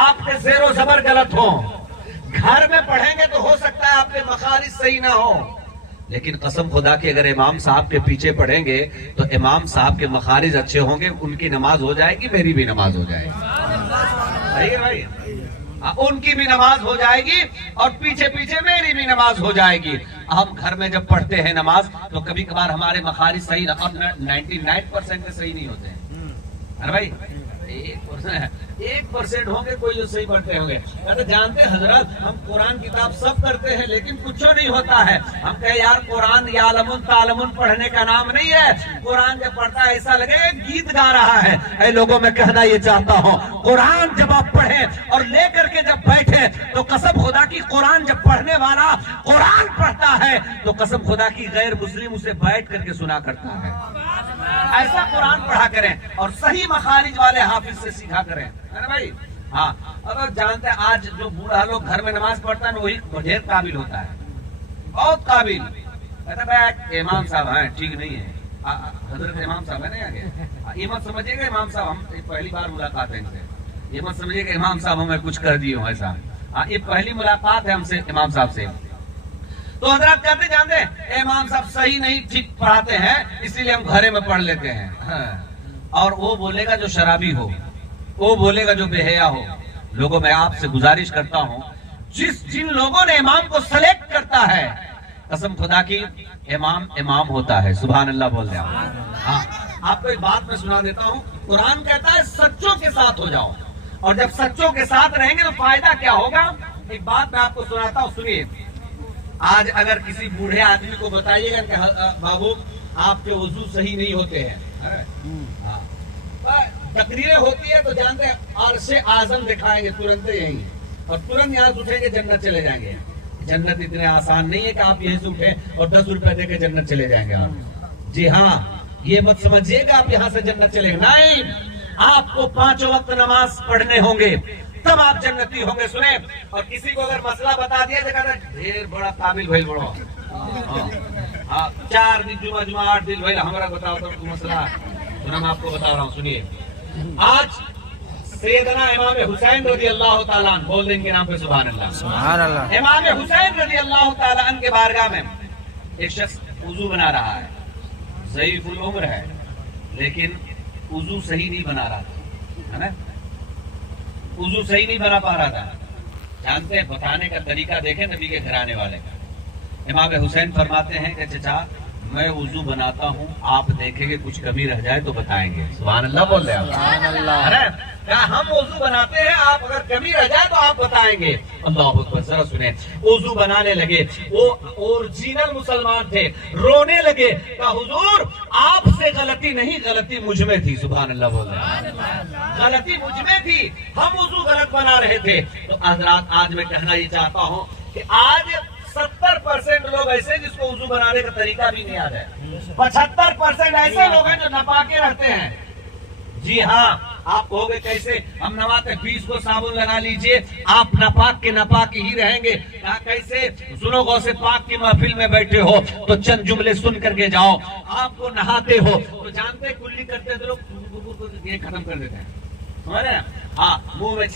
آپ کے زیر و زبر غلط ہوں، گھر میں پڑھیں گے تو ہو سکتا ہے آپ کے مخارج صحیح نہ ہو، لیکن قسم خدا کی اگر امام صاحب کے پیچھے پڑھیں گے تو امام صاحب کے مخارج اچھے ہوں گے، ان کی نماز ہو جائے گی، میری بھی نماز ہو جائے گی. صحیح ہے بھائی؟ ان کی بھی نماز ہو جائے گی اور پیچھے پیچھے میری بھی نماز ہو جائے گی. ہم گھر میں جب پڑھتے ہیں نماز تو کبھی کبھار ہمارے مخارج صحیح نہ، اور 99% صحیح نہیں ہوتے ہیں. ارے بھائی 1% ہوں گے کوئی جو صحیح پڑھتے ہوں گے. کہتے جانتے ہیں حضرت ہم قرآن کتاب سب کرتے ہیں لیکن کچھ نہیں ہوتا ہے. ہم کہے یار قرآن یعلمون تعلمون پڑھنے کا نام نہیں ہے. قرآن جب پڑھتا ہے ایسا لگے گیت گا رہا ہے. اے لوگوں میں کہنا یہ چاہتا ہوں قرآن جب آپ پڑھیں اور لے کر کے جب بیٹھے تو قسم خدا کی قرآن جب پڑھنے والا قرآن پڑھتا ہے تو قسم خدا کی غیر مسلم اسے بیٹھ کر کے سنا کرتا ہے. ایسا قرآن پڑھا کریں اور صحیح مخارج والے حافظ سے سیکھا کریں. ہے بھائی؟ ہاں. اگر جانتے ہیں آج جو بوڑھا لوگ گھر میں نماز پڑھتا ہے وہی ڈھیر قابل ہوتا ہے، بہت قابل. کہتا ہے امام صاحب ہیں ٹھیک نہیں ہے، حضرت امام صاحب ہے نا آگے. یہ مت سمجھیے گا امام صاحب ہم پہلی بار ملاقات ہے ان سے، یہ مت سمجھیے گا امام صاحب ہمیں کچھ کر دیے ہوں ایسا. یہ پہلی ملاقات ہے ہم سے امام صاحب سے. تو حضرات کہتے جانتے ہیں امام صاحب صحیح نہیں ٹھیک پڑھاتے ہیں اسی لیے ہم گھرے میں پڑھ لیتے ہیں. اور وہ بولے گا جو شرابی ہو، وہ بولے گا جو بے حیا ہو. لوگوں میں آپ سے گزارش کرتا ہوں جن لوگوں نے امام کو سلیکٹ کرتا ہے قسم خدا کی امام ہوتا ہے. سبحان اللہ بول دیں. ہاں آپ کو ایک بات میں سنا دیتا ہوں. قرآن کہتا ہے سچوں کے ساتھ ہو جاؤ، اور جب سچوں کے ساتھ رہیں گے تو فائدہ کیا ہوگا. ایک بات میں آپ کو سناتا ہوں سنیے. آج اگر کسی بوڑھے آدمی کو بتائیے گا کہ بابو آپ کے وضو صحیح نہیں ہوتے ہیں، تقریریں ہوتی ہے تو جانتے ہیں عرش اعظم دکھائیں گے ترنت یہیں، اور ترنت یہاں سے اٹھیں گے جنت چلے جائیں گے. جنت اتنے آسان نہیں ہے کہ آپ یہیں سے اٹھیں اور 10 روپے دے کے جنت چلے جائیں گے. جی ہاں، یہ مت سمجھیے گا آپ یہاں سے جنت چلے گا، نہیں. آپ کو 5 وقت نماز پڑھنے ہوں گے تب آپ جنتی ہوں گے. سنیں، اور کسی کو اگر مسئلہ بتا دیا جائے ڈھیر بڑا قابل بھائی بڑھو 4 دن جمعہ 8 دن بھائی ہمارا بتاؤ تو مسئلہ. ہم آپ کو بتا رہا ہوں سنیے. آج سیدنا امام حسین رضی اللہ تعالیٰ عنہ، بول دیں کے نام پہ سبحان اللہ. سبحان اللہ. امام حسین رضی اللہ تعالیٰ عنہ کے بارگاہ میں ایک شخص وضو بنا رہا ہے، ضعیف العمر ہے لیکن وضو صحیح نہیں بنا رہا تھا، ہے نا؟ وضو صحیح نہیں بنا پا رہا تھا. جانتے ہیں بتانے کا طریقہ دیکھیں نبی کے گھرانے والے کا. امام حسین فرماتے ہیں کہ چچا میں وضو بناتا ہوں، آپ دیکھیں گے کچھ کمی رہ جائے تو بتائیں گے. سبحان اللہ بول رہے ہیں. سبحان اللہ. ہم وضو بناتے ہیں، آپ اگر کمی رہ جائے تو آپ بتائیں گے. اللہ اکبر. ذرا سنیں. وضو بنانے لگے، وہ اوریجنل مسلمان تھے، رونے لگے کہ حضور آپ سے غلطی نہیں، غلطی مجھ میں تھی. سبحان اللہ بول رہے ہیں. غلطی مجھ میں تھی، ہم وضو غلط بنا رہے تھے. تو حضرات آج میں کہنا یہ چاہتا ہوں کہ آج 70% لوگ ایسے جس کو وضو بنانے کا طریقہ بھی نہیں آتا ہے. 75% ایسے لوگ ہیں جو ناپاکے رہتے ہیں. جی ہاں، آپ کہو گے کیسے؟ ہم نواتے 20 کو صابن لگا لیجئے آپ ناپاک کے ناپاک ہی رہیں گے. کہا کیسے؟ سنو غوث پاک کی محفل میں بیٹھے ہو تو چند جملے سن کر کے جاؤ. آپ کو نہاتے ہو تو جانتے کلی کرتے تھے لوگ یہ ختم کر دیتے ہیں. ہاں منہ میں